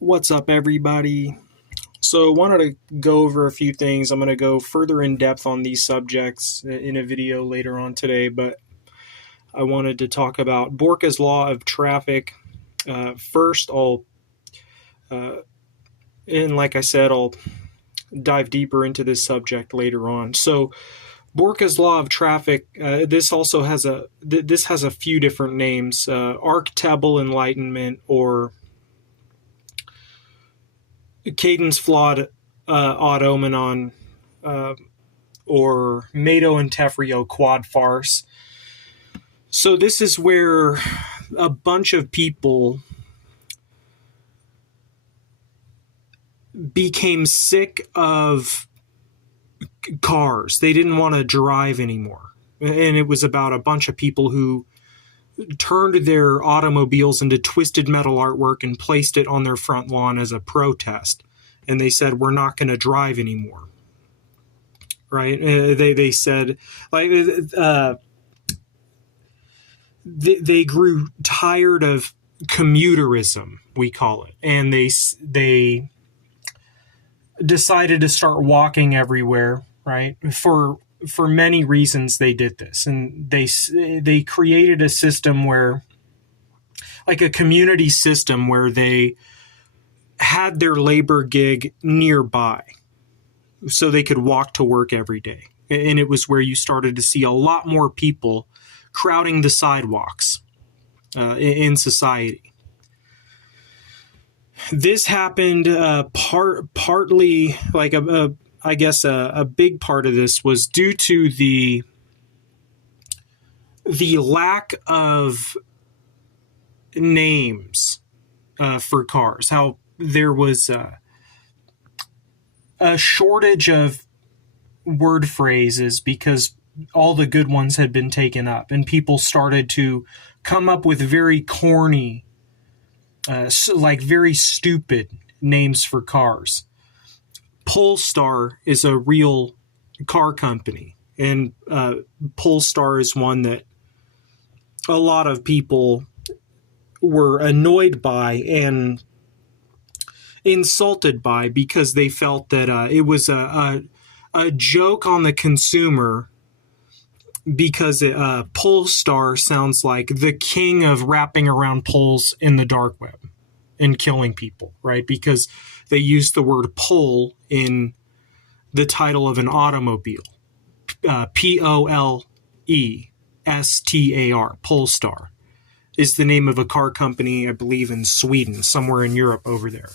What's up, everybody? So, I wanted to go over a few things. I'm going to go further in depth on these subjects in a video later on today, but I wanted to talk about Borka's law of traffic. First, and like I said, I'll dive deeper into this subject later on. So, Borka's law of traffic. This has a few different names: archetypal enlightenment, or cadence flawed automaton, or Mato and Tefrio quad farce. So this is where a bunch of people became sick of cars. They didn't want to drive anymore. And it was about a bunch of people who turned their automobiles into twisted metal artwork and placed it on their front lawn as a protest. And they said, we're not going to drive anymore. Right? They said, like, they grew tired of commuterism, we call it. And they decided to start walking everywhere, right? For many reasons they did this, and they created a system where, like a community system, where they had their labor gig nearby so they could walk to work every day. And it was where you started to see a lot more people crowding the sidewalks in society. This happened partly, like I guess a big part of this was due to the lack of names for cars. How there was a shortage of word phrases because all the good ones had been taken up, and people started to come up with very corny, like very stupid names for cars. Polestar is a real car company, and Polestar is one that a lot of people were annoyed by and insulted by, because they felt that it was a joke on the consumer, because Polestar sounds like the king of wrapping around poles in the dark web and killing people, right? Because they used the word pole in the title of an automobile. Polestar. Polestar is the name of a car company, I believe, in Sweden, somewhere in Europe over there.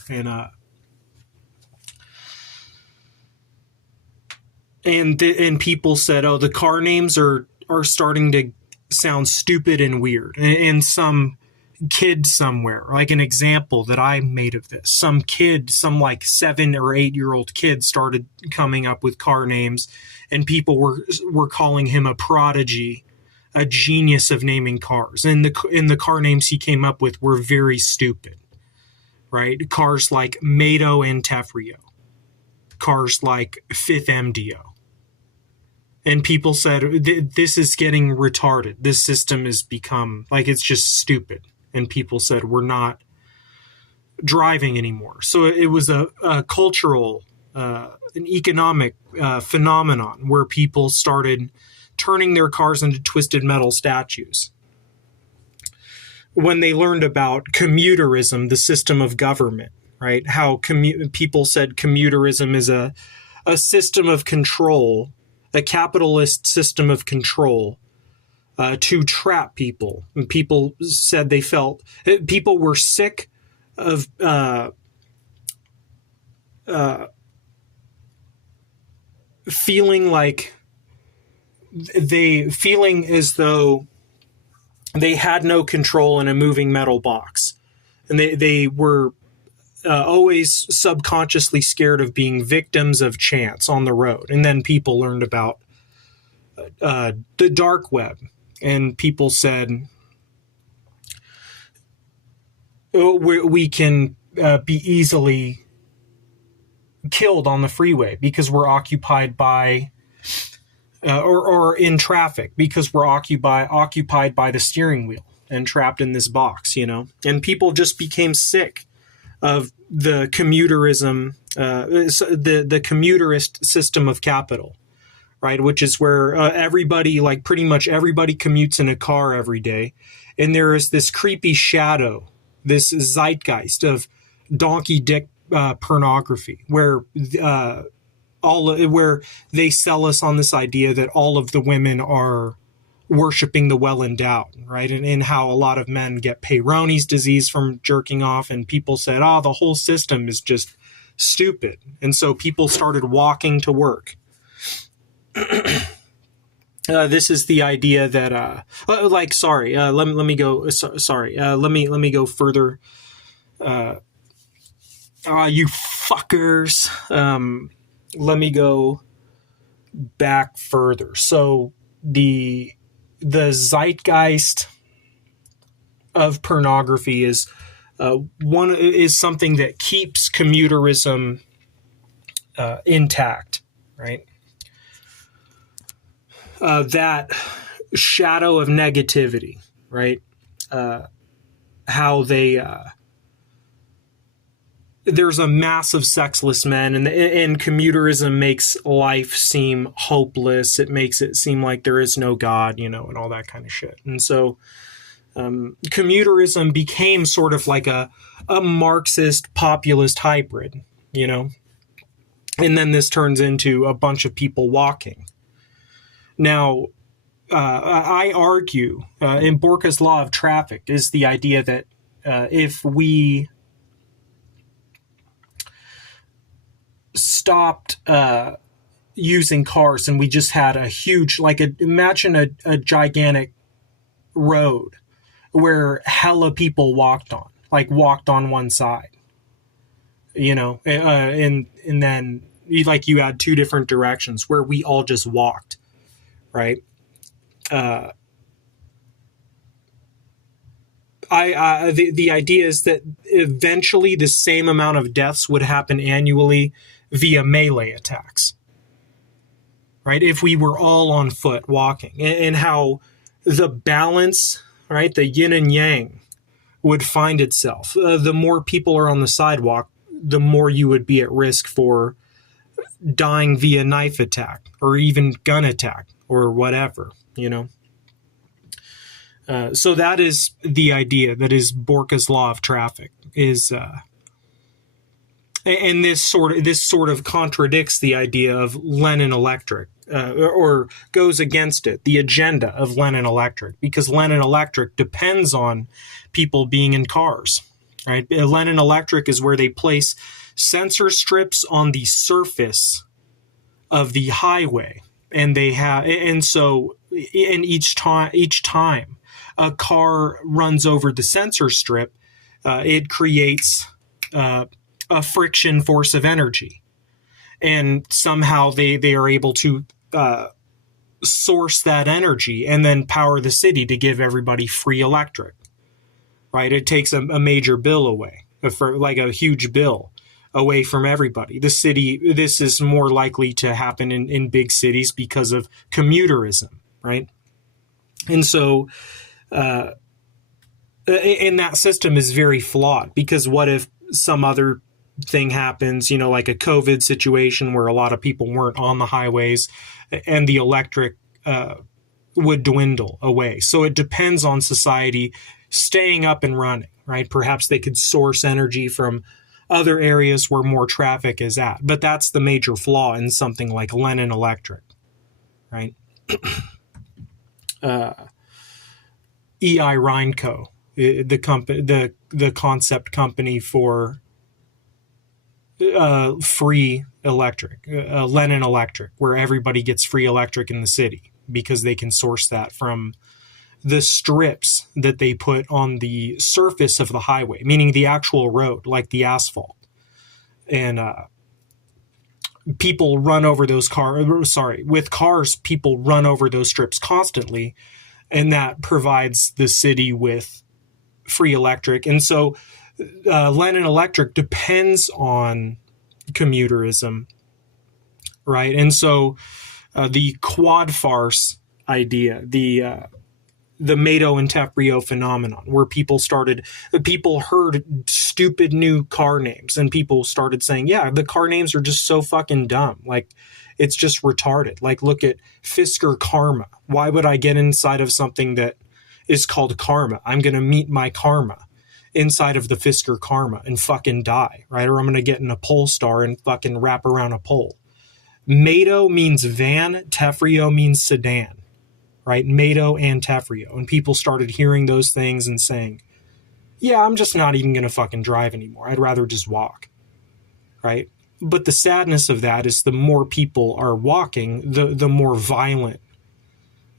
And people said, oh, the car names are starting to sound stupid and weird. And some kid somewhere, like an example that I made of this, some like 7 or 8 year old kid started coming up with car names, and people were calling him a prodigy, a genius of naming cars. And the car names he came up with were very stupid, right? Cars like Mato and Tefrio, cars like Fifth MDO. And people said, this is getting retarded. This system has become, like, it's just stupid. And people said, we're not driving anymore. So it was a cultural, an economic phenomenon where people started turning their cars into twisted metal statues. When they learned about commuterism, the system of government, right? How people said commuterism is a system of control, a capitalist system of control, to trap people. And people said people were sick of feeling as though they had no control in a moving metal box. And they were always subconsciously scared of being victims of chance on the road. And then people learned about the dark web, and people said, oh, we can be easily killed on the freeway because we're occupied by or in traffic because we're occupied by the steering wheel and trapped in this box, and people just became sick of the commuterism, the commuterist system of capital, right? Which is where everybody, like pretty much everybody, commutes in a car every day, and there is this creepy shadow, this zeitgeist of donkey dick pornography, where where they sell us on this idea that all of the women are worshiping the well-endowed, right? And how a lot of men get Peyronie's disease from jerking off, and people said, oh, the whole system is just stupid. And so people started walking to work. This is the idea that, let me go. Let me go further. You fuckers. Let me go back further. So the zeitgeist of pornography is something that keeps commuterism intact, right? That shadow of negativity, right? How they there's a mass of sexless men, and commuterism makes life seem hopeless. It makes it seem like there is no God, and all that kind of shit. And so commuterism became sort of like a Marxist populist hybrid, and then this turns into a bunch of people walking. Now, I argue in Borka's law of traffic is the idea that if we stopped using cars and we just had a huge, imagine a gigantic road where hella people walked on one side, and then you had two different directions where we all just walked, right? The idea is that eventually the same amount of deaths would happen annually via melee attacks, right? If we were all on foot walking, and how the balance, right, the yin and yang would find itself. The more people are on the sidewalk, the more you would be at risk for dying via knife attack or even gun attack or whatever, So that is the idea. That is Borka's law of traffic. And this sort of contradicts the idea of Lenin Electric, or goes against it, the agenda of Lenin Electric, because Lenin Electric depends on people being in cars, right? Lenin Electric is where they place sensor strips on the surface of the highway, and so each time a car runs over the sensor strip, it creates a friction force of energy, and somehow they are able to source that energy and then power the city to give everybody free electric, right? It takes a major bill away, a huge bill away from everybody. This is more likely to happen in big cities because of commuterism, right? And so and that system is very flawed, because what if some other thing happens, like a COVID situation where a lot of people weren't on the highways and the electric would dwindle away. So it depends on society staying up and running, right? Perhaps they could source energy from other areas where more traffic is at. But that's the major flaw in something like Lenin Electric, right? E.I. Reinco, the concept company for free electric, Lenin Electric, where everybody gets free electric in the city because they can source that from the strips that they put on the surface of the highway, meaning the actual road, like the asphalt. And people run over those with cars, people run over those strips constantly, and that provides the city with free electric. And so Lenin Electric depends on commuterism, right? And so the quad farce idea, the the Mado and Tefrio phenomenon, where people heard stupid new car names and people started saying, yeah, the car names are just so fucking dumb. Like, it's just retarded. Like, look at Fisker Karma. Why would I get inside of something that is called karma? I'm going to meet my karma inside of the Fisker Karma and fucking die, right? Or I'm going to get in a Polestar and fucking wrap around a pole. Mado means van, Tefrio means sedan, right? Mado and Tefrio. And people started hearing those things and saying, yeah, I'm just not even going to fucking drive anymore. I'd rather just walk, right? But the sadness of that is the more people are walking, the more violent,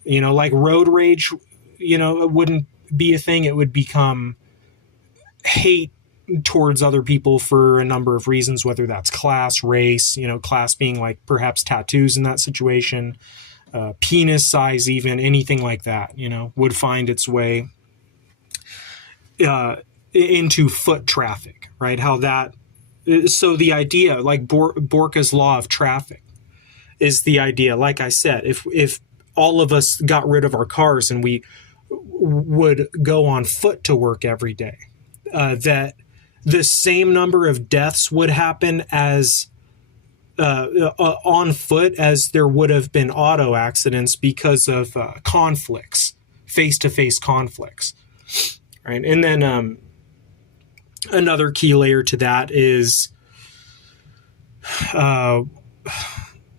like road rage, it wouldn't be a thing. It would become hate towards other people for a number of reasons, whether that's class, race, class being like perhaps tattoos in that situation, penis size, even anything like that, would find its way into foot traffic, right? So the idea, like Borka's law of traffic, is the idea, like I said, if all of us got rid of our cars and we would go on foot to work every day, that the same number of deaths would happen as on foot as there would have been auto accidents because of conflicts, face-to-face conflicts, right? And then another key layer to that is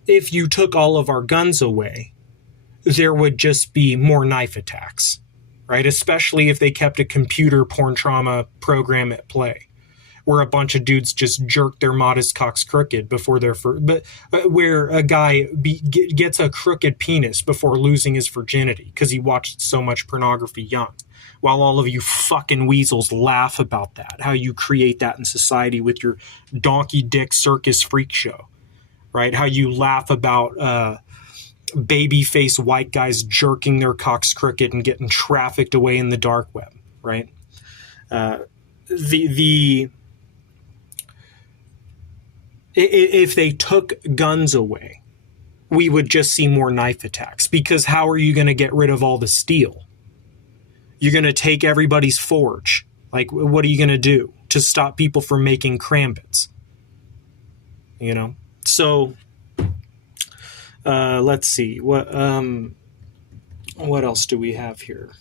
if you took all of our guns away, there would just be more knife attacks, right? Especially if they kept a computer porn trauma program at play, where a bunch of dudes just jerk their modest cocks crooked before their where a guy gets a crooked penis before losing his virginity because he watched so much pornography young, while all of you fucking weasels laugh about that, how you create that in society with your donkey dick circus freak show, right? How you laugh about baby face white guys jerking their cocks crooked and getting trafficked away in the dark web, right? If they took guns away, we would just see more knife attacks, because how are you going to get rid of all the steel? You're going to take everybody's forge. Like, what are you going to do to stop people from making crambits? So let's see what else do we have here?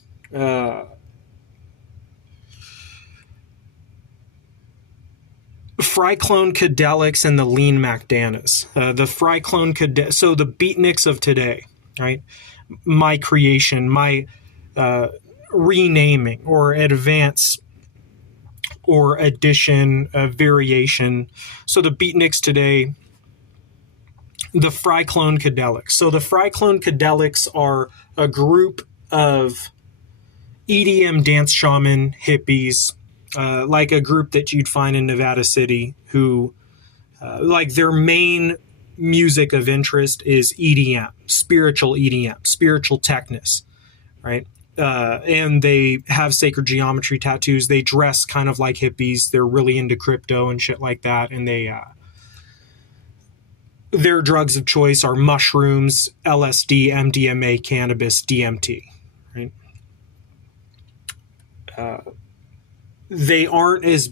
Fryclone, Kedelics, and the lean Macdanas. The Fryclone, so the beatniks of today, right? My creation, my renaming or advance or addition, variation. So the beatniks today, the Fryclone Kedelics. So the Fryclone Kedelics are a group of EDM dance shaman hippies, like a group that you'd find in Nevada City, who like their main music of interest is EDM, spiritual techness, right? And they have sacred geometry tattoos. They dress kind of like hippies. They're really into crypto and shit like that. And their drugs of choice are mushrooms, LSD, MDMA, cannabis, DMT, right? They aren't as,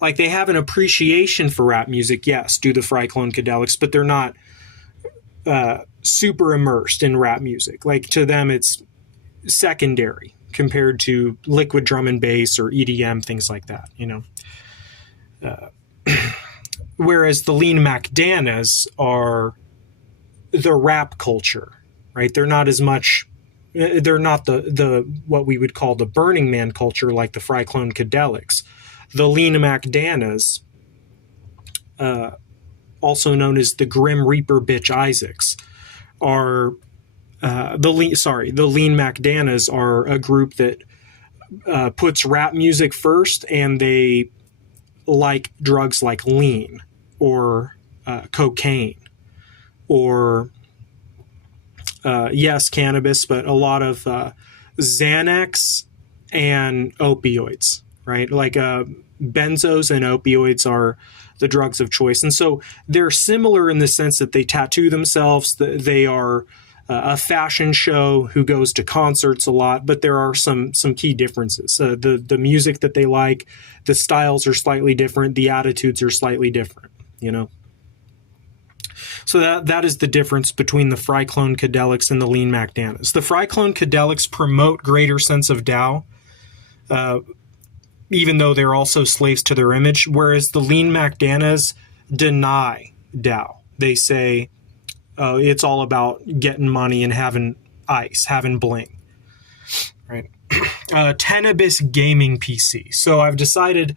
like, they have an appreciation for rap music, yes, do the Fryclone Kedelics, but they're not super immersed in rap music. Like, to them, it's secondary compared to liquid drum and bass or EDM, things like that, whereas the lean Macdanas are the rap culture, right? They're not as much, they're not the what we would call the Burning Man culture like the Fryclone Kedelics. The lean Macdanas, also known as the Grim Reaper Bitch Isaacs, are the lean Macdanas are a group that puts rap music first, and they like drugs like lean or cocaine or yes, cannabis, but a lot of Xanax and opioids, right? Like benzos and opioids are the drugs of choice. And so they're similar in the sense that they tattoo themselves. They are a fashion show, who goes to concerts a lot, but there are some key differences. The music that they like, the styles are slightly different, the attitudes are slightly different, you know. So that is the difference between the Fryclone Kedelics and the Lean Macdanas. The Fryclone Kedelics promote greater sense of Tao, even though they're also slaves to their image, whereas the Lean Macdanas deny Tao. They say, it's all about getting money and having ice, having bling, right? Tenabyss gaming PC. So I've decided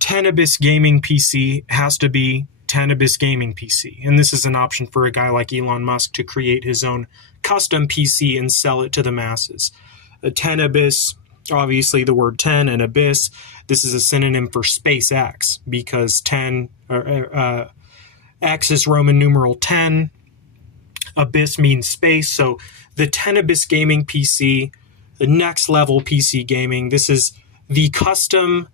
Tenabyss gaming PC has to be Tenabyss gaming PC. And this is an option for a guy like Elon Musk to create his own custom PC and sell it to the masses. Tenabyss, obviously the word 10 and abyss, this is a synonym for SpaceX, because 10, X is Roman numeral 10, abyss means space. So the Tenabyss gaming PC, the next level PC gaming, this is the custom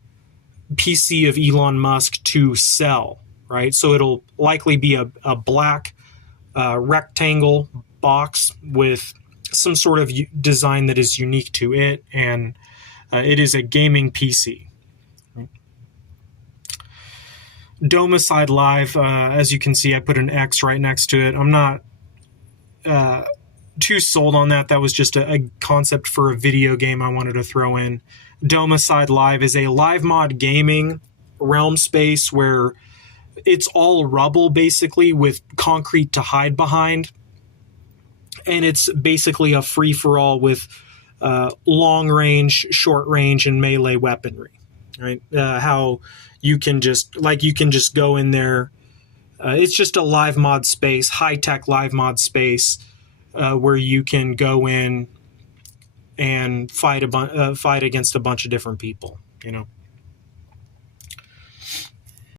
PC of Elon Musk to sell, right? So it'll likely be a black rectangle box with some sort of design that is unique to it, and it is a gaming PC. Domicide Live, as you can see, I put an X right next to it. I'm not too sold on that. That was just a concept for a video game I wanted to throw in. Domicide Live is a live mod gaming realm space where it's all rubble, basically, with concrete to hide behind. And it's basically a free-for-all with long range, short range, and melee weaponry, right? How you can just go in there. It's just a live mod space, high-tech live mod space, where you can go in and fight against a bunch of different people, you know.